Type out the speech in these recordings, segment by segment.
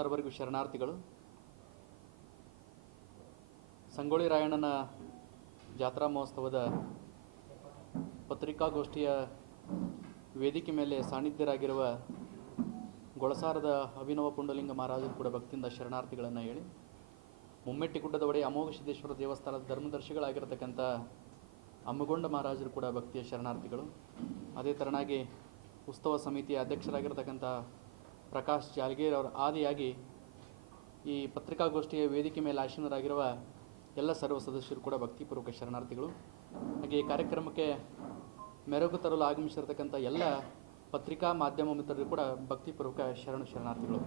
ಸರ್ವರಿಗೂ ಶರಣಾರ್ಥಿಗಳು. ಸಂಗೊಳ್ಳಿ ರಾಯಣ್ಣನ ಜಾತ್ರಾ ಮಹೋತ್ಸವದ ಪತ್ರಿಕಾಗೋಷ್ಠಿಯ ವೇದಿಕೆ ಮೇಲೆ ಸಾನ್ನಿಧ್ಯರಾಗಿರುವ ಗೊಳಸಾರದ ಅಭಿನವ ಪುಂಡಲಿಂಗ ಮಹಾರಾಜರು ಕೂಡ ಭಕ್ತಿಯಿಂದ ಶರಣಾರ್ಥಿಗಳನ್ನು ಹೇಳಿ, ಮುಮ್ಮೆಟ್ಟಿಗುಡ್ಡದ ಒಡೆಯ ಅಮೋಘ ಸಿದ್ದೇಶ್ವರ ದೇವಸ್ಥಾನದ ಧರ್ಮದರ್ಶಿಗಳಾಗಿರತಕ್ಕಂಥ ಅಮ್ಮಗೊಂಡ ಮಹಾರಾಜರು ಕೂಡ ಭಕ್ತಿಯ ಶರಣಾರ್ಥಿಗಳು. ಅದೇ ಥರನಾಗಿ ಉತ್ಸವ ಸಮಿತಿಯ ಅಧ್ಯಕ್ಷರಾಗಿರ್ತಕ್ಕಂಥ ಪ್ರಕಾಶ್ ಜಾಲ್ಗೇರ್ ಅವರ ಆದಿಯಾಗಿ ಈ ಪತ್ರಿಕಾಗೋಷ್ಠಿಯ ವೇದಿಕೆ ಮೇಲೆ ಆಸೀನರಾಗಿರುವ ಎಲ್ಲ ಸರ್ವ ಸದಸ್ಯರು ಕೂಡ ಭಕ್ತಿಪೂರ್ವಕ ಶರಣಾರ್ಥಿಗಳು. ಹಾಗೆ ಈ ಕಾರ್ಯಕ್ರಮಕ್ಕೆ ಮೆರುಗು ತರಲು ಆಗಮಿಸಿರ್ತಕ್ಕಂಥ ಎಲ್ಲ ಪತ್ರಿಕಾ ಮಾಧ್ಯಮ ಮಿತ್ರರು ಕೂಡ ಭಕ್ತಿಪೂರ್ವಕ ಶರಣಾರ್ಥಿಗಳು.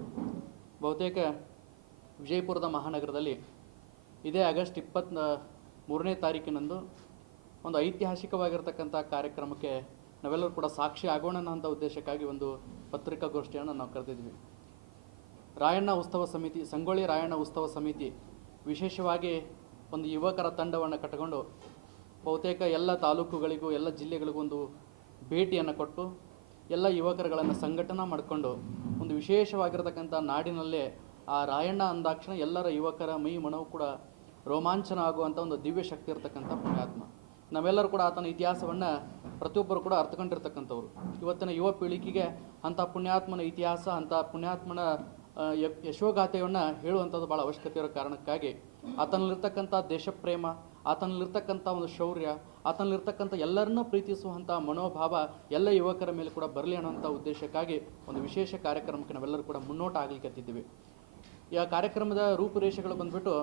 ಬಹುತೇಕ ವಿಜಯಪುರದ ಮಹಾನಗರದಲ್ಲಿ ಇದೇ ಆಗಸ್ಟ್ 23ನೇ ತಾರೀಕಿನಂದು ಒಂದು ಐತಿಹಾಸಿಕವಾಗಿರ್ತಕ್ಕಂಥ ಕಾರ್ಯಕ್ರಮಕ್ಕೆ ನಾವೆಲ್ಲರೂ ಕೂಡ ಸಾಕ್ಷಿ ಆಗೋಣ ಅನ್ನೋ ಉದ್ದೇಶಕ್ಕಾಗಿ ಒಂದು ಪತ್ರಿಕಾಗೋಷ್ಠಿಯನ್ನು ನಾವು ಕರೆದಿದ್ವಿ. ರಾಯಣ್ಣ ಉತ್ಸವ ಸಮಿತಿ, ಸಂಗೊಳ್ಳಿ ರಾಯಣ್ಣ ಉತ್ಸವ ಸಮಿತಿ ವಿಶೇಷವಾಗಿ ಒಂದು ಯುವಕರ ತಂಡವನ್ನು ಕಟ್ಟಿಕೊಂಡು ಬಹುತೇಕ ಎಲ್ಲ ತಾಲೂಕುಗಳಿಗೂ ಎಲ್ಲ ಜಿಲ್ಲೆಗಳಿಗೂ ಒಂದು ಭೇಟಿಯನ್ನು ಕೊಟ್ಟು ಎಲ್ಲ ಯುವಕರುಗಳನ್ನು ಸಂಘಟನೆ ಮಾಡಿಕೊಂಡು ಒಂದು ವಿಶೇಷವಾಗಿರತಕ್ಕಂಥ ನಾಡಿನಲ್ಲೇ ಆ ರಾಯಣ್ಣ ಅಂದಾಕ್ಷಣ ಎಲ್ಲರ ಯುವಕರ ಮೈ ಮನವು ಕೂಡ ರೋಮಾಂಚನ ಆಗುವಂಥ ಒಂದು ದಿವ್ಯ ಶಕ್ತಿ ಇರತಕ್ಕಂಥ ಪುಣ್ಯಾತ್ಮ. ನಾವೆಲ್ಲರೂ ಕೂಡ ಆತನ ಇತಿಹಾಸವನ್ನು ಪ್ರತಿಯೊಬ್ಬರು ಕೂಡ ಅರ್ಥಕೊಂಡಿರ್ತಕ್ಕಂಥವ್ರು. ಇವತ್ತಿನ ಯುವ ಪೀಳಿಗೆಗೆ ಅಂಥ ಪುಣ್ಯಾತ್ಮನ ಇತಿಹಾಸ, ಅಂಥ ಪುಣ್ಯಾತ್ಮನ ಯಶೋಗಾಥೆಯನ್ನು ಹೇಳುವಂಥದ್ದು ಭಾಳ ಅವಶ್ಯಕತೆ ಇರೋ ಕಾರಣಕ್ಕಾಗಿ ಆತನಲ್ಲಿರ್ತಕ್ಕಂಥ ದೇಶಪ್ರೇಮ, ಆತನಲ್ಲಿರ್ತಕ್ಕಂಥ ಒಂದು ಶೌರ್ಯ, ಆತನಲ್ಲಿರ್ತಕ್ಕಂಥ ಎಲ್ಲರನ್ನೂ ಪ್ರೀತಿಸುವಂಥ ಮನೋಭಾವ ಎಲ್ಲ ಯುವಕರ ಮೇಲೆ ಕೂಡ ಬರಲಿ ಅನ್ನೋಂಥ ಉದ್ದೇಶಕ್ಕಾಗಿ ಒಂದು ವಿಶೇಷ ಕಾರ್ಯಕ್ರಮಕ್ಕೆ ನಾವೆಲ್ಲರೂ ಕೂಡ ಮುನ್ನೋಟ ಆಗಲಿಕ್ಕತ್ತಿದ್ದೀವಿ. ಈ ಕಾರ್ಯಕ್ರಮದ ರೂಪುರೇಷೆಗಳು ಬಂದುಬಿಟ್ಟು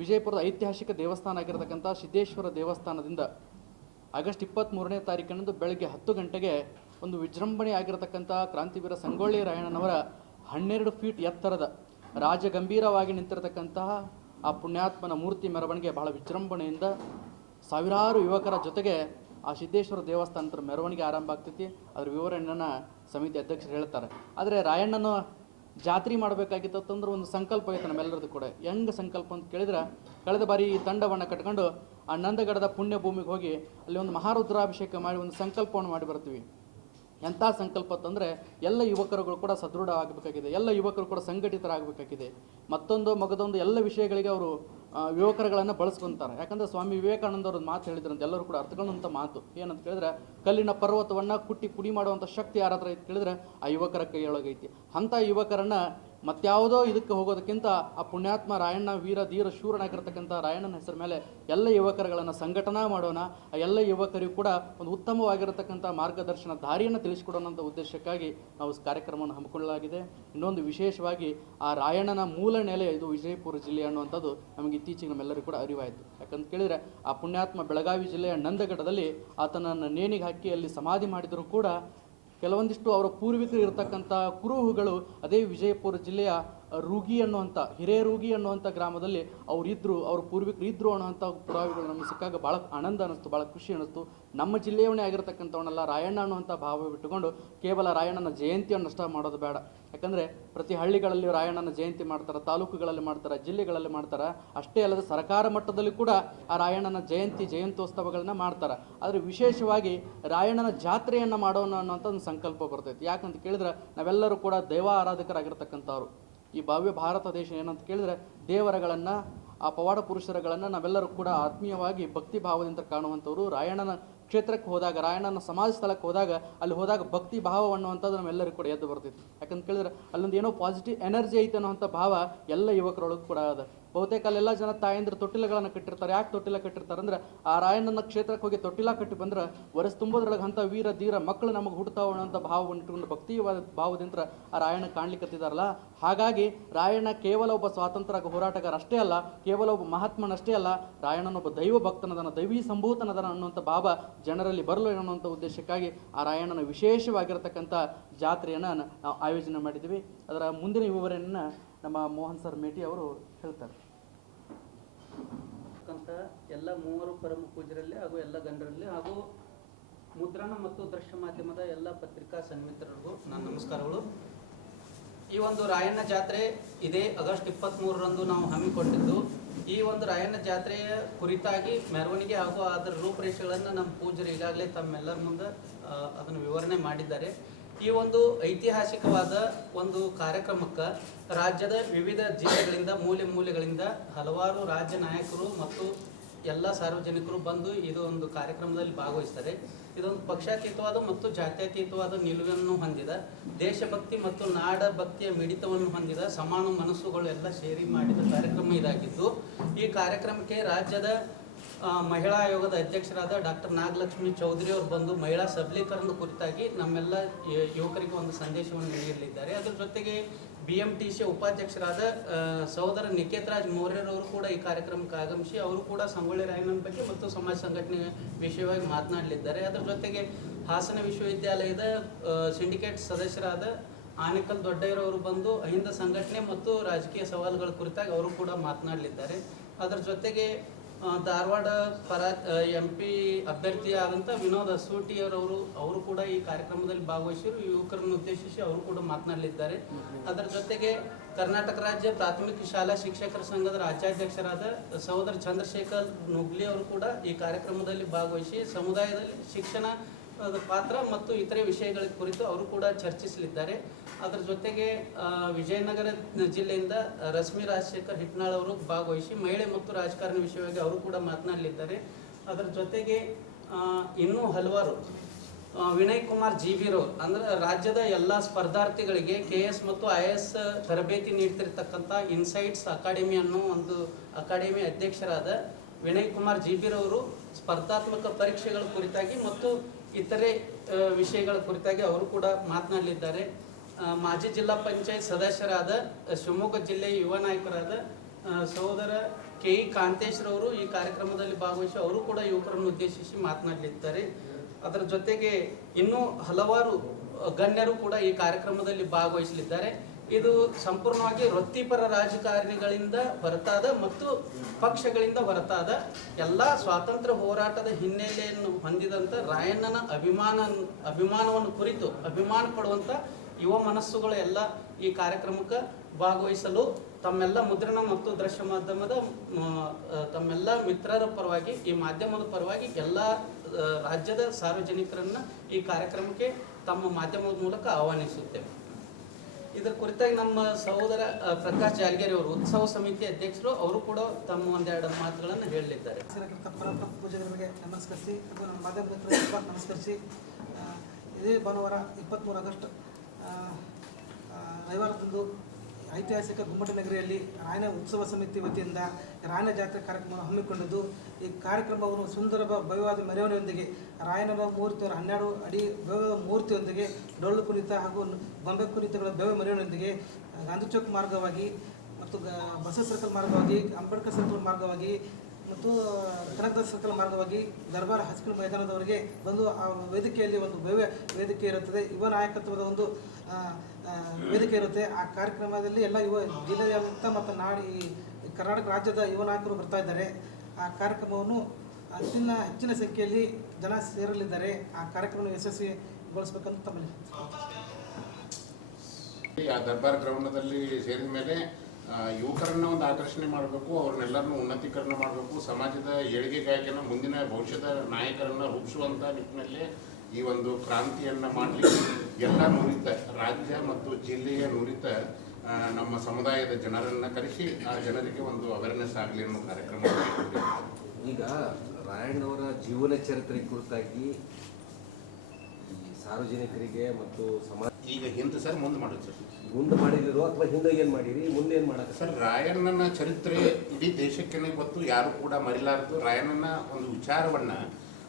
ವಿಜಯಪುರದ ಐತಿಹಾಸಿಕ ದೇವಸ್ಥಾನ ಆಗಿರತಕ್ಕಂಥ ಸಿದ್ದೇಶ್ವರ ದೇವಸ್ಥಾನದಿಂದ ಆಗಸ್ಟ್ 23ನೇ ತಾರೀಕಿನಂದು ಬೆಳಗ್ಗೆ 10 ಗಂಟೆಗೆ ಒಂದು ವಿಜೃಂಭಣೆ ಆಗಿರತಕ್ಕಂಥ ಕ್ರಾಂತಿವೀರ ಸಂಗೊಳ್ಳಿ ರಾಯಣ್ಣನವರ 12 ಫೀಟ್ ಎತ್ತರದ ರಾಜಗಂಭೀರವಾಗಿ ನಿಂತಿರತಕ್ಕಂತಹ ಆ ಪುಣ್ಯಾತ್ಮನ ಮೂರ್ತಿ ಮೆರವಣಿಗೆ ಬಹಳ ವಿಜೃಂಭಣೆಯಿಂದ ಸಾವಿರಾರು ಯುವಕರ ಜೊತೆಗೆ ಆ ಸಿದ್ದೇಶ್ವರ ದೇವಸ್ಥಾನದ ಮೆರವಣಿಗೆ ಆರಂಭ ಆಗ್ತೈತಿ. ಅದರ ವಿವರಣೆಯನ್ನು ಸಮಿತಿ ಅಧ್ಯಕ್ಷರು ಹೇಳ್ತಾರೆ. ಆದರೆ ರಾಯಣ್ಣನ ಜಾತ್ರೆ ಮಾಡಬೇಕಾಗಿತ್ತಂದ್ರೆ ಒಂದು ಸಂಕಲ್ಪ ಐತೆ ನಮ್ಮೆಲ್ಲರದ್ದು ಕೂಡ. ಹೆಂಗೆ ಸಂಕಲ್ಪ ಅಂತ ಕೇಳಿದ್ರೆ, ಕಳೆದ ಬಾರಿ ಈ ತಂಡವನ್ನು ಕಟ್ಕೊಂಡು ಆ ನಂದಗಡದ ಪುಣ್ಯ ಭೂಮಿಗೆ ಹೋಗಿ ಅಲ್ಲಿ ಒಂದು ಮಹಾರುದ್ರಾಭಿಷೇಕ ಮಾಡಿ ಒಂದು ಸಂಕಲ್ಪವನ್ನು ಮಾಡಿ ಬರ್ತೀವಿ. ಎಂಥ ಸಂಕಲ್ಪ ಅಂತಂದರೆ ಎಲ್ಲ ಯುವಕರುಗಳು ಕೂಡ ಸದೃಢ ಆಗಬೇಕಾಗಿದೆ, ಎಲ್ಲ ಯುವಕರು ಕೂಡ ಸಂಘಟಿತರಾಗಬೇಕಾಗಿದೆ. ಮಗದೊಂದು ಎಲ್ಲ ವಿಷಯಗಳಿಗೆ ಅವರು ಯುವಕರುಗಳನ್ನು ಬಳಸ್ಕೊತಾರೆ. ಯಾಕಂದರೆ ಸ್ವಾಮಿ ವಿವೇಕಾನಂದವ್ರ ಮಾತು ಹೇಳಿದ್ರಂತ, ಎಲ್ಲರೂ ಕೂಡ ಅರ್ಥಗಳಂಥ ಮಾತು ಏನಂತ ಕೇಳಿದ್ರೆ, ಕಲ್ಲಿನ ಪರ್ವತವನ್ನು ಕುಟ್ಟಿ ಪುಡಿ ಮಾಡುವಂಥ ಶಕ್ತಿ ಯಾರ ಹತ್ರ ಐತೆ ಕೇಳಿದ್ರೆ ಆ ಯುವಕರ ಕೈಯೊಳಗೈತಿ. ಅಂಥ ಯುವಕರನ್ನು ಮತ್ಯಾವುದೋ ಇದಕ್ಕೆ ಹೋಗೋದಕ್ಕಿಂತ ಆ ಪುಣ್ಯಾತ್ಮ ರಾಯಣ್ಣ ವೀರ ಧೀರ ಶೂರನಾಗಿರ್ತಕ್ಕಂಥ ರಾಯಣ್ಣನ ಹೆಸರ ಮೇಲೆ ಎಲ್ಲ ಯುವಕರುಗಳನ್ನು ಸಂಘಟನಾ ಮಾಡೋಣ. ಆ ಎಲ್ಲ ಯುವಕರಿಗೂ ಕೂಡ ಒಂದು ಉತ್ತಮವಾಗಿರತಕ್ಕಂಥ ಮಾರ್ಗದರ್ಶನ ದಾರಿಯನ್ನು ತಿಳಿಸಿಕೊಡೋಣ ಅಂತ ಉದ್ದೇಶಕ್ಕಾಗಿ ನಾವು ಕಾರ್ಯಕ್ರಮವನ್ನು ಹಮ್ಮಿಕೊಳ್ಳಲಾಗಿದೆ. ಇನ್ನೊಂದು ವಿಶೇಷವಾಗಿ ಆ ರಾಯಣ್ಣನ ಮೂಲ ನೆಲೆ ಇದು ವಿಜಯಪುರ ಜಿಲ್ಲೆ ಅನ್ನುವಂಥದ್ದು ನಮಗೆ ಇತ್ತೀಚೆಗೆ ನಮ್ಮೆಲ್ಲರಿಗೂ ಕೂಡ ಅರಿವಾಯಿತು. ಯಾಕಂತ ಕೇಳಿದರೆ ಆ ಪುಣ್ಯಾತ್ಮ ಬೆಳಗಾವಿ ಜಿಲ್ಲೆಯ ನಂದಗಡದಲ್ಲಿ ಆತನನ್ನು ನೇಣಿಗೆ ಹಾಕಿ ಅಲ್ಲಿ ಸಮಾಧಿ ಮಾಡಿದರೂ ಕೂಡ ಕೆಲವೊಂದಿಷ್ಟು ಅವರ ಪೂರ್ವಿಕರು ಇರತಕ್ಕಂಥ ಕುರುಹುಗಳು ಅದೇ ವಿಜಯಪುರ ಜಿಲ್ಲೆಯ ರೂಗಿ ಅನ್ನುವಂಥ ಹಿರೇರೂಗಿ ಅನ್ನುವಂಥ ಗ್ರಾಮದಲ್ಲಿ ಅವ್ರ ಪೂರ್ವಿಕರು ಇದ್ದರು ಅನ್ನುವಂಥ ಪುರಾವೆಗಳು ನಮಗೆ ಸಿಕ್ಕಾಗ ಭಾಳ ಆನಂದ ಅನ್ನಿಸ್ತು, ಭಾಳ ಖುಷಿ ಅನ್ನಿಸ್ತು. ನಮ್ಮ ಜಿಲ್ಲೆಯವನೇ ಆಗಿರತಕ್ಕಂಥವನ್ನೆಲ್ಲ ರಾಯಣ್ಣ ಅನ್ನುವಂಥ ಭಾವ ಬಿಟ್ಟುಕೊಂಡು ಕೇವಲ ರಾಯಣ್ಣನ ಜಯಂತಿಯನ್ನಷ್ಟ ಮಾಡೋದು ಬೇಡ. ಯಾಕಂದರೆ ಪ್ರತಿ ಹಳ್ಳಿಗಳಲ್ಲಿ ರಾಯಣ್ಣನ ಜಯಂತಿ ಮಾಡ್ತಾರೆ, ತಾಲೂಕುಗಳಲ್ಲಿ ಮಾಡ್ತಾರೆ, ಜಿಲ್ಲೆಗಳಲ್ಲಿ ಮಾಡ್ತಾರೆ. ಅಷ್ಟೇ ಅಲ್ಲದೆ ಸರ್ಕಾರ ಮಟ್ಟದಲ್ಲಿ ಕೂಡ ಆ ರಾಯಣ್ಣನ ಜಯಂತ್ಯೋತ್ಸವಗಳನ್ನ ಮಾಡ್ತಾರೆ. ಆದರೆ ವಿಶೇಷವಾಗಿ ರಾಯಣ್ಣನ ಜಾತ್ರೆಯನ್ನು ಮಾಡೋಣ ಅನ್ನೋಂಥ ಒಂದು ಸಂಕಲ್ಪ ಬರ್ತೈತಿ. ಯಾಕಂತ ಕೇಳಿದ್ರೆ ನಾವೆಲ್ಲರೂ ಕೂಡ ದೈವ ಆರಾಧಕರಾಗಿರ್ತಕ್ಕಂಥವ್ರು. ಈ ಭವ್ಯ ಭಾರತ ದೇಶ ಏನಂತ ಕೇಳಿದ್ರೆ ದೇವರಗಳನ್ನು, ಆ ಪವಾಡ ಪುರುಷರುಗಳನ್ನು ನಾವೆಲ್ಲರೂ ಕೂಡ ಆತ್ಮೀಯವಾಗಿ ಭಕ್ತಿ ಭಾವದಿಂದ ಕಾಣುವಂಥವ್ರು. ರಾಯಣ್ಣನ ಕ್ಷೇತ್ರಕ್ಕೆ ಹೋದಾಗ, ರಾಯಣ್ಣನ ಸಮಾಜ ಸ್ಥಳಕ್ಕೆ ಹೋದಾಗ ಭಕ್ತಿ ಭಾವ ಅನ್ನುವಂಥದ್ದು ನಮ್ಮೆಲ್ಲರಿಗೂ ಕೂಡ ಎದ್ದು ಬರ್ತಿತ್ತು. ಯಾಕಂತ ಕೇಳಿದ್ರೆ ಅಲ್ಲೊಂದು ಏನೋ ಪಾಸಿಟಿವ್ ಎನರ್ಜಿ ಐತೆ ಅನ್ನೋಂಥ ಭಾವ ಎಲ್ಲ ಯುವಕರೊಳಗೆ ಕೂಡ ಅದ. ಬಹುತೇಕ ಅಲ್ಲೆಲ್ಲ ಜನ ತಾಯಂದ್ರೆ ತೊಟ್ಟಿಲಗಳನ್ನು ಕಟ್ಟಿರ್ತಾರೆ. ಯಾಕೆ ತೊಟ್ಟಿಲ ಕಟ್ಟಿರ್ತಾರೆ ಅಂದ್ರೆ ಆ ರಾಯಣ್ಣನ ಕ್ಷೇತ್ರಕ್ಕೆ ಹೋಗಿ ತೊಟ್ಟಿಲ ಕಟ್ಟಿ ಬಂದ್ರೆ ವರ್ಷ ತುಂಬೋದ್ರೊಳಗೆ ಅಂಥ ವೀರ ಧೀರ ಮಕ್ಕಳು ನಮಗೆ ಹುಡ್ತಾವ ಅನ್ನೋಂಥ ಭಾವವನ್ನು ಇಟ್ಕೊಂಡು ಭಕ್ತಿವಾದ ಭಾವದಿಂದ ಆ ರಾಯಣ್ಣ ಕಾಣ್ಲಿಕ್ಕತ್ತಿದಾರಲ್ಲ. ಹಾಗಾಗಿ ರಾಯಣ್ಣ ಕೇವಲ ಒಬ್ಬ ಸ್ವಾತಂತ್ರ್ಯ ಹೋರಾಟಗಾರ ಅಷ್ಟೇ ಅಲ್ಲ, ಕೇವಲ ಒಬ್ಬ ಮಹಾತ್ಮನಷ್ಟೇ ಅಲ್ಲ, ರಾಯಣ್ಣನೊಬ್ಬ ದೈವ ಭಕ್ತನದನ, ದೈವೀ ಸಂಭೂತನದನ ಅನ್ನುವಂಥ ಭಾವ ಜನರಲ್ಲಿ ಬರಲು ಅನ್ನುವಂಥ ಉದ್ದೇಶಕ್ಕಾಗಿ ಆ ರಾಯಣ್ಣನ ವಿಶೇಷವಾಗಿರತಕ್ಕಂಥ ಜಾತ್ರೆಯನ್ನು ನಾವು ಆಯೋಜನೆ ಮಾಡಿದ್ದೀವಿ. ಅದರ ಮುಂದಿನ ವಿವರಣೆಯನ್ನು ನಮ್ಮ ಮೋಹನ್ ಸರ್ ಮೇಟಿ ಅವರು ಹೇಳ್ತಾರೆ. ಎಲ್ಲ ಮೂವರು ಪರಮ ಪೂಜ್ಯರಲ್ಲಿ ಹಾಗೂ ಎಲ್ಲ ಗಣ್ಯರಲ್ಲಿ ಹಾಗೂ ಮುದ್ರಣ ಮತ್ತು ದೃಶ್ಯ ಮಾಧ್ಯಮದ ಎಲ್ಲ ಪತ್ರಿಕಾ ಸನ್ಮಿತ್ರರಿಗೂ ನನ್ನ ನಮಸ್ಕಾರಗಳು. ಈ ಒಂದು ರಾಯಣ್ಣ ಜಾತ್ರೆ ಇದೇ ಆಗಸ್ಟ್ 23ರಂದು ನಾವು ಹಮ್ಮಿಕೊಂಡಿದ್ದು. ಈ ಒಂದು ರಾಯಣ್ಣ ಜಾತ್ರೆಯ ಕುರಿತಾಗಿ ಮೆರವಣಿಗೆ ಹಾಗೂ ಅದರ ರೂಪರೇಷೆಗಳನ್ನು ನಮ್ಮ ಪೂಜ್ಯರು ಈಗಾಗಲೇ ತಮ್ಮೆಲ್ಲರ ಮುಂದೆ ಅದನ್ನು ವಿವರಣೆ ಮಾಡಿದ್ದಾರೆ. ಈ ಒಂದು ಐತಿಹಾಸಿಕವಾದ ಒಂದು ಕಾರ್ಯಕ್ರಮಕ್ಕೆ ರಾಜ್ಯದ ವಿವಿಧ ಜಿಲ್ಲೆಗಳಿಂದ ಮೂಲೆಗಳಿಂದ ಹಲವಾರು ರಾಜ್ಯ ನಾಯಕರು ಮತ್ತು ಎಲ್ಲ ಸಾರ್ವಜನಿಕರು ಬಂದು ಇದು ಒಂದು ಕಾರ್ಯಕ್ರಮದಲ್ಲಿ ಭಾಗವಹಿಸ್ತಾರೆ. ಇದೊಂದು ಪಕ್ಷಾತೀತವಾದ ಮತ್ತು ಜಾತ್ಯತೀತವಾದ ನಿಲುವನ್ನು ಹೊಂದಿದ, ದೇಶಭಕ್ತಿ ಮತ್ತು ನಾಡ ಭಕ್ತಿಯ ಮಿಡಿತವನ್ನು ಹೊಂದಿದ ಸಮಾನ ಮನಸ್ಸುಗಳು ಎಲ್ಲ ಸೇರಿ ಮಾಡಿದ ಕಾರ್ಯಕ್ರಮ ಇದಾಗಿದ್ದು, ಈ ಕಾರ್ಯಕ್ರಮಕ್ಕೆ ರಾಜ್ಯದ ಮಹಿಳಾ ಆಯೋಗದ ಅಧ್ಯಕ್ಷರಾದ ಡಾಕ್ಟರ್ ನಾಗಲಕ್ಷ್ಮಿ ಚೌಧರಿ ಅವರು ಬಂದು ಮಹಿಳಾ ಸಬಲೀಕರಣದ ಕುರಿತಾಗಿ ನಮ್ಮೆಲ್ಲ ಯುವಕರಿಗೆ ಒಂದು ಸಂದೇಶವನ್ನು ನೀಡಲಿದ್ದಾರೆ. ಅದರ ಜೊತೆಗೆ BMTC ಉಪಾಧ್ಯಕ್ಷರಾದ ಸಹೋದರ ನಿಕೇತರಾಜ್ ಮೌರ್ಯರವರು ಕೂಡ ಈ ಕಾರ್ಯಕ್ರಮಕ್ಕೆ ಆಗಮಿಸಿ ಅವರು ಕೂಡ ಸಂಗೊಳ್ಳಿ ರಾಯಣ್ಣನ ಬಗ್ಗೆ ಮತ್ತು ಸಮಾಜ ಸಂಘಟನೆ ವಿಷಯವಾಗಿ ಮಾತನಾಡಲಿದ್ದಾರೆ. ಅದರ ಜೊತೆಗೆ ಹಾಸನ ವಿಶ್ವವಿದ್ಯಾಲಯದ ಸಿಂಡಿಕೇಟ್ ಸದಸ್ಯರಾದ ಆನೇಕಲ್ ದೊಡ್ಡಯ್ಯರವರು ಬಂದು ಅಹಿಂದ ಸಂಘಟನೆ ಮತ್ತು ರಾಜಕೀಯ ಸವಾಲುಗಳ ಕುರಿತಾಗಿ ಅವರು ಕೂಡ ಮಾತನಾಡಲಿದ್ದಾರೆ. ಅದರ ಜೊತೆಗೆ ಧಾರವಾಡ MP ಅಭ್ಯರ್ಥಿಯಾದಂಥ ವಿನೋದ್ ಅಸೂಟಿಯವರು ಕೂಡ ಈ ಕಾರ್ಯಕ್ರಮದಲ್ಲಿ ಭಾಗವಹಿಸಿರು ಯುವಕರನ್ನು ಉದ್ದೇಶಿಸಿ ಅವರು ಕೂಡ ಮಾತನಾಡಲಿದ್ದಾರೆ. ಅದರ ಜೊತೆಗೆ ಕರ್ನಾಟಕ ರಾಜ್ಯ ಪ್ರಾಥಮಿಕ ಶಾಲಾ ಶಿಕ್ಷಕರ ಸಂಘದ ರಾಜ್ಯಾಧ್ಯಕ್ಷರಾದ ಸಹೋದರ ಚಂದ್ರಶೇಖರ್ ನುಗ್ಲಿ ಅವರು ಕೂಡ ಈ ಕಾರ್ಯಕ್ರಮದಲ್ಲಿ ಭಾಗವಹಿಸಿ ಸಮುದಾಯದಲ್ಲಿ ಶಿಕ್ಷಣ ಪಾತ್ರ ಮತ್ತು ಇತರೆ ವಿಷಯಗಳ ಕುರಿತು ಅವರು ಕೂಡ ಚರ್ಚಿಸಲಿದ್ದಾರೆ. ಅದರ ಜೊತೆಗೆ ವಿಜಯನಗರ ಜಿಲ್ಲೆಯಿಂದ ರಶ್ಮಿ ರಾಜಶೇಖರ್ ಹಿಟ್ನಾಳ್ ಅವರು ಭಾಗವಹಿಸಿ ಮಹಿಳೆ ಮತ್ತು ರಾಜಕಾರಣ ವಿಷಯವಾಗಿ ಅವರು ಕೂಡ ಮಾತನಾಡಲಿದ್ದಾರೆ. ಅದರ ಜೊತೆಗೆ ಇನ್ನೂ ಹಲವಾರು ವಿನಯ್ ಕುಮಾರ್ ಜೀಬಿರವರು ಅಂದರೆ ರಾಜ್ಯದ ಎಲ್ಲ ಸ್ಪರ್ಧಾರ್ಥಿಗಳಿಗೆ KS ಮತ್ತು IAS ತರಬೇತಿ ನೀಡ್ತಿರ್ತಕ್ಕಂಥ ಇನ್ಸೈಟ್ಸ್ ಅಕಾಡೆಮಿ ಅನ್ನೋ ಒಂದು ಅಕಾಡೆಮಿ ಅಧ್ಯಕ್ಷರಾದ ವಿನಯ್ ಕುಮಾರ್ ಜೀಬಿರವರು ಸ್ಪರ್ಧಾತ್ಮಕ ಪರೀಕ್ಷೆಗಳ ಕುರಿತಾಗಿ ಮತ್ತು ಇತರೆ ವಿಷಯಗಳ ಕುರಿತಾಗಿ ಅವರು ಕೂಡ ಮಾತನಾಡಲಿದ್ದಾರೆ. ಮಾಜಿ ಜಿಲ್ಲಾ ಪಂಚಾಯತ್ ಸದಸ್ಯರಾದ ಶಿವಮೊಗ್ಗ ಜಿಲ್ಲೆಯ ಯುವ ನಾಯಕರಾದ ಸಹೋದರ KE ಕಾಂತೇಶ್ರವರು ಈ ಕಾರ್ಯಕ್ರಮದಲ್ಲಿ ಭಾಗವಹಿಸಿ ಅವರು ಕೂಡ ಯುವಕರನ್ನು ಉದ್ದೇಶಿಸಿ ಮಾತನಾಡಲಿದ್ದಾರೆ. ಅದರ ಜೊತೆಗೆ ಇನ್ನೂ ಹಲವಾರು ಗಣ್ಯರು ಕೂಡ ಈ ಕಾರ್ಯಕ್ರಮದಲ್ಲಿ ಭಾಗವಹಿಸಲಿದ್ದಾರೆ. ಇದು ಸಂಪೂರ್ಣವಾಗಿ ವೃತ್ತಿಪರ ರಾಜಕಾರಣಿಗಳಿಂದ ಹೊರತಾದ ಮತ್ತು ಪಕ್ಷಗಳಿಂದ ಹೊರತಾದ ಎಲ್ಲ ಸ್ವಾತಂತ್ರ್ಯ ಹೋರಾಟದ ಹಿನ್ನೆಲೆಯನ್ನು ಹೊಂದಿದಂಥ ರಾಯಣ್ಣನ ಅಭಿಮಾನವನ್ನು ಕುರಿತು ಅಭಿಮಾನ ಪಡುವಂಥ ಯುವ ಮನಸ್ಸುಗಳು ಎಲ್ಲ ಈ ಕಾರ್ಯಕ್ರಮಕ್ಕೆ ಭಾಗವಹಿಸಲು ತಮ್ಮೆಲ್ಲ ಮುದ್ರಣ ಮತ್ತು ದೃಶ್ಯ ಮಾಧ್ಯಮದ ತಮ್ಮೆಲ್ಲ ಮಿತ್ರರ ಪರವಾಗಿ ಈ ಮಾಧ್ಯಮದ ಪರವಾಗಿ ಎಲ್ಲ ರಾಜ್ಯದ ಸಾರ್ವಜನಿಕರನ್ನು ಈ ಕಾರ್ಯಕ್ರಮಕ್ಕೆ ತಮ್ಮ ಮಾಧ್ಯಮದ ಮೂಲಕ ಆಹ್ವಾನಿಸುತ್ತೇವೆ. ಇದರ ಕುರಿತಾಗಿ ನಮ್ಮ ಸಹೋದರ ಪ್ರಕಾಶ್ ಜಾಲಗೇರಿ ಅವರು ಉತ್ಸವ ಸಮಿತಿ ಅಧ್ಯಕ್ಷರು ಅವರು ಕೂಡ ತಮ್ಮ ಒಂದೆರಡು ಮಾತುಗಳನ್ನು ಹೇಳಲಿದ್ದಾರೆ. ಪೂಜೆಗಳಿಗೆ ನಮಸ್ಕರಿಸಿ ನಮ್ಮ ಮಾಧ್ಯಮ ಮಿತ್ರರಿಗೆ ನಮಸ್ಕರಿಸಿ ಇದೇ ಭಾನುವಾರ 23 ಆಗಸ್ಟ್ ರವಿವಾರದಂದು ಐತಿಹಾಸಿಕ ಗುಮ್ಮಟ ನಗರಿಯಲ್ಲಿ ರಾಯಣ್ಣ ಉತ್ಸವ ಸಮಿತಿ ವತಿಯಿಂದ ರಾಯಣ್ಣ ಜಾತ್ರೆ ಕಾರ್ಯಕ್ರಮ ಹಮ್ಮಿಕೊಂಡಿದ್ದು, ಈ ಕಾರ್ಯಕ್ರಮವನ್ನು ಸುಂದರ ಭವ್ಯವಾದ ಮೆರವಣಿಗೆಯೊಂದಿಗೆ ರಾಯಣ್ಣನ ಮೂರ್ತಿಯವರ 12 ಅಡಿ ಭವ್ಯ ಮೂರ್ತಿಯೊಂದಿಗೆ ಡೊಳ್ಳು ಕುಣಿತ ಹಾಗೂ ಗೊಂಬೆ ಕುಣಿತಗಳ ಭವ್ಯ ಮೆರವಣಿಗೆಯೊಂದಿಗೆ ಗಾಂಧಿ ಚೌಕ್ ಮಾರ್ಗವಾಗಿ ಮತ್ತು ಬಸವ ಸರ್ಕಲ್ ಮಾರ್ಗವಾಗಿ ಅಂಬೇಡ್ಕರ್ ಸರ್ಕಲ್ ಮಾರ್ಗವಾಗಿ ಮತ್ತು ಕನಕದಾಸ ಸರ್ಕಲ್ ಮಾರ್ಗವಾಗಿ ದರ್ಬಾರ್ ಹೈಸ್ಕೂಲ್ ಮೈದಾನದವರೆಗೆ ಬಂದು ಆ ವೇದಿಕೆಯಲ್ಲಿ ಒಂದು ಭವ್ಯ ವೇದಿಕೆ ಇರುತ್ತದೆ. ಯುವ ನಾಯಕತ್ವದ ಒಂದು ವೇದಿಕೆ ಇರುತ್ತೆ. ಆ ಕಾರ್ಯಕ್ರಮದಲ್ಲಿ ಎಲ್ಲ ಯುವ ಜಿಲ್ಲೆಯಾದ್ಯಂತ ಮತ್ತು ಕರ್ನಾಟಕ ರಾಜ್ಯದ ಯುವ ನಾಯಕರು ಬರ್ತಾ ಇದ್ದಾರೆ. ಆ ಕಾರ್ಯಕ್ರಮವನ್ನು ಹೆಚ್ಚಿನ ಸಂಖ್ಯೆಯಲ್ಲಿ ಜನ ಸೇರಲಿದ್ದಾರೆ. ಆ ಕಾರ್ಯಕ್ರಮವನ್ನು ಯಶಸ್ವಿಗೊಳಿಸಬೇಕಂತ ತಮ್ಮಲ್ಲಿ ಆ ದರ್ಬಾರ್ ಗ್ರೌಂಡದಲ್ಲಿ ಸೇರಿದ ಮೇಲೆ ಯುವಕರನ್ನ ಒಂದು ಆಕರ್ಷಣೆ ಮಾಡಬೇಕು, ಅವ್ರನ್ನೆಲ್ಲರನ್ನು ಉನ್ನತೀಕರಣ ಮಾಡಬೇಕು, ಸಮಾಜದ ಏಳಿಗೆಗಾಗಿನ ಮುಂದಿನ ಭವಿಷ್ಯದ ನಾಯಕರನ್ನು ರೂಪಿಸುವಂಥ ನಿಟ್ಟಿನಲ್ಲಿ ಈ ಒಂದು ಕ್ರಾಂತಿಯನ್ನು ಮಾಡಲಿಕ್ಕೆ ಎಲ್ಲ ನುರಿತ ರಾಜ್ಯ ಮತ್ತು ಜಿಲ್ಲೆಯ ನುರಿತ ನಮ್ಮ ಸಮುದಾಯದ ಜನರನ್ನು ಕರೆಸಿ ಆ ಜನರಿಗೆ ಒಂದು ಅವೇರ್ನೆಸ್ ಆಗಲಿ ಅನ್ನೋ ಕಾರ್ಯಕ್ರಮ. ಈಗ ರಾಯಣ್ಣವರ ಜೀವನ ಚರಿತ್ರೆ ಕುರಿತಾಗಿ ಸಾರ್ವಜನಿಕರಿಗೆ ಮತ್ತು ಸಮಾಜ ಈಗ ಹಿಂದೆ ಸರ್ ಮುಂದೆ ಮಾಡೋದು ಸರ್, ಮುಂದೆ ಮಾಡಿದಿರೋ ಅಥವಾ ಹಿಂದೆ ಏನು ಮಾಡಿರಿ, ಮುಂದೆ ಏನು ಮಾಡಕ್ಕೆ ಸರ್? ರಾಯಣ್ಣನ ಚರಿತ್ರೆ ಇಡೀ ದೇಶಕ್ಕೆ ಗೊತ್ತು, ಯಾರು ಕೂಡ ಮರಿಲಾರದು. ರಾಯಣ್ಣನ ಒಂದು ವಿಚಾರವನ್ನು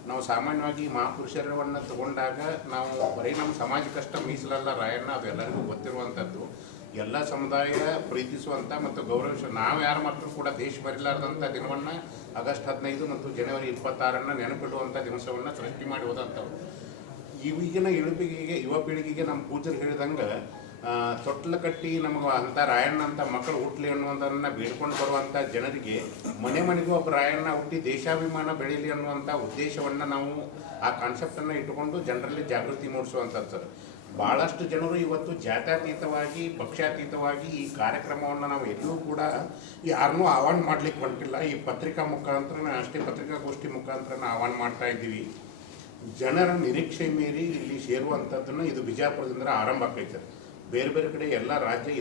ನಾವು ಸಾಮಾನ್ಯವಾಗಿ ಮಹಾಪುರುಷರವನ್ನು ತಗೊಂಡಾಗ ನಾವು ಬರೀ ನಮ್ಮ ಸಮಾಜಕ್ಕಷ್ಟ ಮೀಸಲಲ್ಲ, ರಾಯಣ್ಣ ಅದು ಎಲ್ಲರಿಗೂ ಗೊತ್ತಿರುವಂಥದ್ದು, ಎಲ್ಲ ಸಮುದಾಯ ಪ್ರೀತಿಸುವಂಥ ಮತ್ತು ಗೌರವಿಸುವ ನಾವು ಯಾರ ಮಕ್ಕಳು ಕೂಡ ದೇಶ ಮರಿಲಾರದಂಥ ದಿನವನ್ನು ಆಗಸ್ಟ್ 15 ಮತ್ತು ಜನವರಿ 26 ನೆನಪಿಡುವಂಥ ದಿವಸವನ್ನು ಸೃಷ್ಟಿ ಮಾಡಿ ಹೋದಂಥವು. ಈಗಿನ ಯುವ ಪೀಳಿಗೆಗೆ ನಮ್ಮ ಪೂಜರು ಹೇಳಿದಂಗೆ ತೊಟ್ಲ ಕಟ್ಟಿ ನಮಗೆ ಅಂಥ ರಾಯಣ್ಣ ಅಂತ ಮಕ್ಕಳು ಹುಟ್ಟಲಿ ಅನ್ನುವಂಥದ್ದನ್ನು ಬೇಡ್ಕೊಂಡು ಬರುವಂಥ ಜನರಿಗೆ ಮನೆ ಮನೆಗೂ ಒಬ್ಬ ರಾಯಣ್ಣ ಹುಟ್ಟಿ ದೇಶಾಭಿಮಾನ ಬೆಳೀಲಿ ಅನ್ನುವಂಥ ಉದ್ದೇಶವನ್ನು ನಾವು ಆ ಕಾನ್ಸೆಪ್ಟನ್ನು ಇಟ್ಟುಕೊಂಡು ಜನರಲ್ಲಿ ಜಾಗೃತಿ ಮೂಡಿಸುವಂಥದ್ದು ಸರ್. ಭಾಳಷ್ಟು ಜನರು ಇವತ್ತು ಜಾತ್ಯತೀತವಾಗಿ ಪಕ್ಷಾತೀತವಾಗಿ ಈ ಕಾರ್ಯಕ್ರಮವನ್ನು ನಾವು ಎಲ್ಲೂ ಕೂಡ ಯಾರನ್ನೂ ಆಹ್ವಾನ ಮಾಡಲಿಕ್ಕೆ ಹೊಂಟಿಲ್ಲ. ಈ ಪತ್ರಿಕಾ ಮುಖಾಂತರ ಅಷ್ಟೇ, ಪತ್ರಿಕಾಗೋಷ್ಠಿ ಮುಖಾಂತರ ಆಹ್ವಾನ ಮಾಡ್ತಾ ಇದ್ದೀವಿ. ಜನರ ನಿರೀಕ್ಷೆ ಮೀರಿ ಇಲ್ಲಿ ಸೇರುವಂಥದ್ದನ್ನು ಇದು ಬಿಜಾಪುರದಿಂದ ಆರಂಭ ಆಗ್ತೈತೆ ಸರ್. ಬೇರೆ ಬೇರೆ ಕಡೆ ಎಲ್ಲ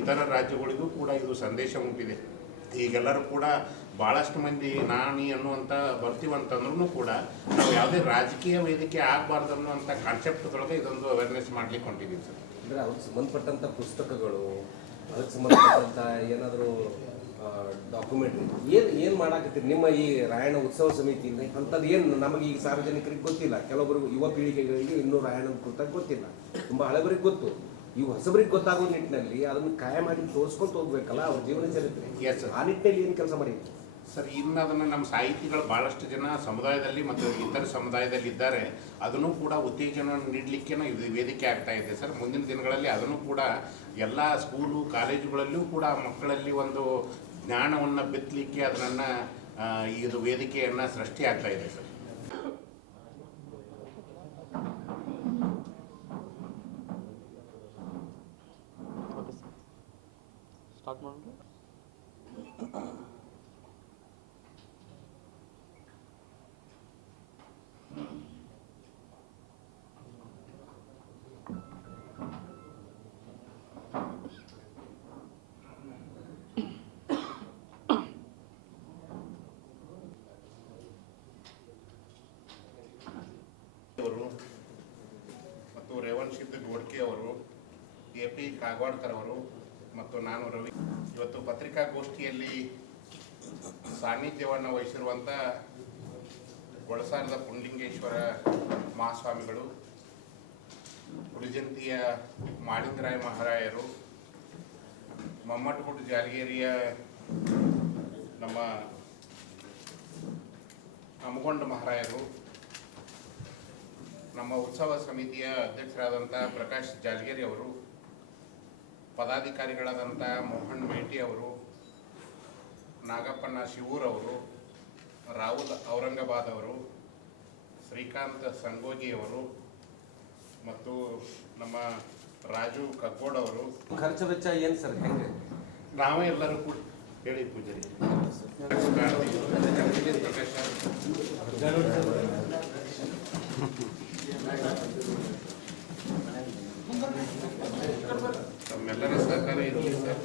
ಇತರ ರಾಜ್ಯಗಳಿಗೂ ಕೂಡ ಇದು ಸಂದೇಶ ಮುಟ್ಟಿದೆ. ಈಗೆಲ್ಲರೂ ಕೂಡ ಭಾಳಷ್ಟು ಮಂದಿ ನಾನಿ ಅನ್ನುವಂಥ ಬರ್ತೀವಂತಂದ್ರೂ ಕೂಡ ನಾವು ಯಾವುದೇ ರಾಜಕೀಯ ವೇದಿಕೆ ಆಗಬಾರ್ದು ಅನ್ನುವಂಥ ಕಾನ್ಸೆಪ್ಟ್ದೊಳಗೆ ಇದೊಂದು ಅವೇರ್ನೆಸ್ ಮಾಡ್ಲಿಕ್ಕೆ ಹೊಂಟಿದ್ದೀವಿ ಸರ್. ಅಂದರೆ ಅದಕ್ಕೆ ಸಂಬಂಧಪಟ್ಟಂಥ ಪುಸ್ತಕಗಳು, ಅದಕ್ಕೆ ಸಂಬಂಧಪಟ್ಟಂಥ ಏನಾದರೂ ಡಾಕ್ಯುಮೆಂಟ್ರಿ ಏನು ಮಾಡಾಕತ್ತೀರಿ ನಿಮ್ಮ ಈ ರಾಯಣ್ಣ ಉತ್ಸವ ಸಮಿತಿಯಿಂದ? ಅಂಥದ್ದು ಏನು ನಮಗೆ ಈಗ ಸಾರ್ವಜನಿಕರಿಗೆ ಗೊತ್ತಿಲ್ಲ, ಕೆಲವೊಬ್ಬರು ಯುವ ಪೀಳಿಗೆಗಳಿಗೆ ಇನ್ನೂ ರಾಯಣ್ಣನ ಕುರಿತಾಗಿ ಗೊತ್ತಿಲ್ಲ, ತುಂಬ ಹಳಬರಿಗೆ ಗೊತ್ತು. ಈ ಹೊಸಬರಿಗೆ ಗೊತ್ತಾಗೋ ನಿಟ್ಟಿನಲ್ಲಿ ಅದನ್ನು ಕಾಯ ಮಾಡಿ ತೋರಿಸ್ಕೊಂಡು ಹೋಗ್ಬೇಕಲ್ಲ ಅವ್ರ ಜೀವನ ಚರಿತ್ರೆ. Yes, sir. ಆ ನಿಟ್ಟಿನಲ್ಲಿ ಏನು ಕೆಲಸ ಮಾಡಿದ್ರಿ ಸರ್? ಇನ್ನು ಅದನ್ನು ನಮ್ಮ ಸಾಹಿತಿಗಳು ಭಾಳಷ್ಟು ಜನ ಸಮುದಾಯದಲ್ಲಿ ಮತ್ತು ಇತರ ಸಮುದಾಯದಲ್ಲಿ ಇದ್ದಾರೆ, ಅದನ್ನು ಕೂಡ ಉತ್ತೇಜನ ನೀಡಲಿಕ್ಕೆ ಇದು ವೇದಿಕೆ ಆಗ್ತಾ ಇದೆ ಸರ್. ಮುಂದಿನ ದಿನಗಳಲ್ಲಿ ಅದನ್ನು ಕೂಡ ಎಲ್ಲ ಸ್ಕೂಲು ಕಾಲೇಜುಗಳಲ್ಲೂ ಕೂಡ ಮಕ್ಕಳಲ್ಲಿ ಒಂದು ಜ್ಞಾನವನ್ನು ಬಿತ್ತಲಿಕ್ಕೆ ಅದನ್ನು ಇದು ವೇದಿಕೆಯನ್ನು ಸೃಷ್ಟಿ ಆಗ್ತಾ ಇದೆ ಸರ್. ಓಕೆ ಸರ್, ಸ್ಟಾರ್ಟ್ ಮಾಡೋಣ. ಅವರು ಮತ್ತು ರೇವಣ್ ಸಿದ್ಧ ಗೋಡ್ಕೆ ಅವರು, AP ಕಾಗವಾಡ್ಕರ್ ಅವರು ಮತ್ತು ನಾನು ರವಿ ಇವತ್ತು ಪತ್ರಿಕಾಗೋಷ್ಠಿಯಲ್ಲಿ ಸಾನ್ನಿಧ್ಯವನ್ನು ವಹಿಸಿರುವಂಥ ಗೊಳಸಾರದ ಪುಂಡಲಿಂಗೇಶ್ವರ ಮಹಾಸ್ವಾಮಿಗಳು, ಉಳಿಜಂತಿಯ ಮಾಳಿಂಗರಾಯ ಮಹಾರಾಯರು, ಮಮ್ಮಟಗುಡ್ಡ ಜಾಲಗೇರಿಯ ನಮ್ಮ ಹಮಗೊಂಡ ಮಹಾರಾಯರು, ನಮ್ಮ ಉತ್ಸವ ಸಮಿತಿಯ ಅಧ್ಯಕ್ಷರಾದಂಥ ಪ್ರಕಾಶ್ ಜಾಲಗೇರಿ ಅವರು, ಪದಾಧಿಕಾರಿಗಳಾದಂಥ ಮೋಹನ್ ಮೇಟಿ ಅವರು, ನಾಗಪ್ಪಣ್ಣ ಶಿವೂರ್ ಅವರು, ರಾಹುಲ್ ಔರಂಗಾಬಾದ್ ಅವರು, ಶ್ರೀಕಾಂತ್ ಸಂಗೋಗಿ ಅವರು ಮತ್ತು ನಮ್ಮ ರಾಜು ಕಗ್ಗೋಡ್ ಅವರು, ಖರ್ಚು ವೆಚ್ಚ ಏನು ಸರ್? ಹೆಂಗೆ ನಾವೇ ಎಲ್ಲರೂ ಕೂಡ ಹೇಳಿ ಪೂಜಾರಿ ತಮ್ಮೆಲ್ಲರ ಸಹಕಾರ ಇರಲಿ ಸರ್.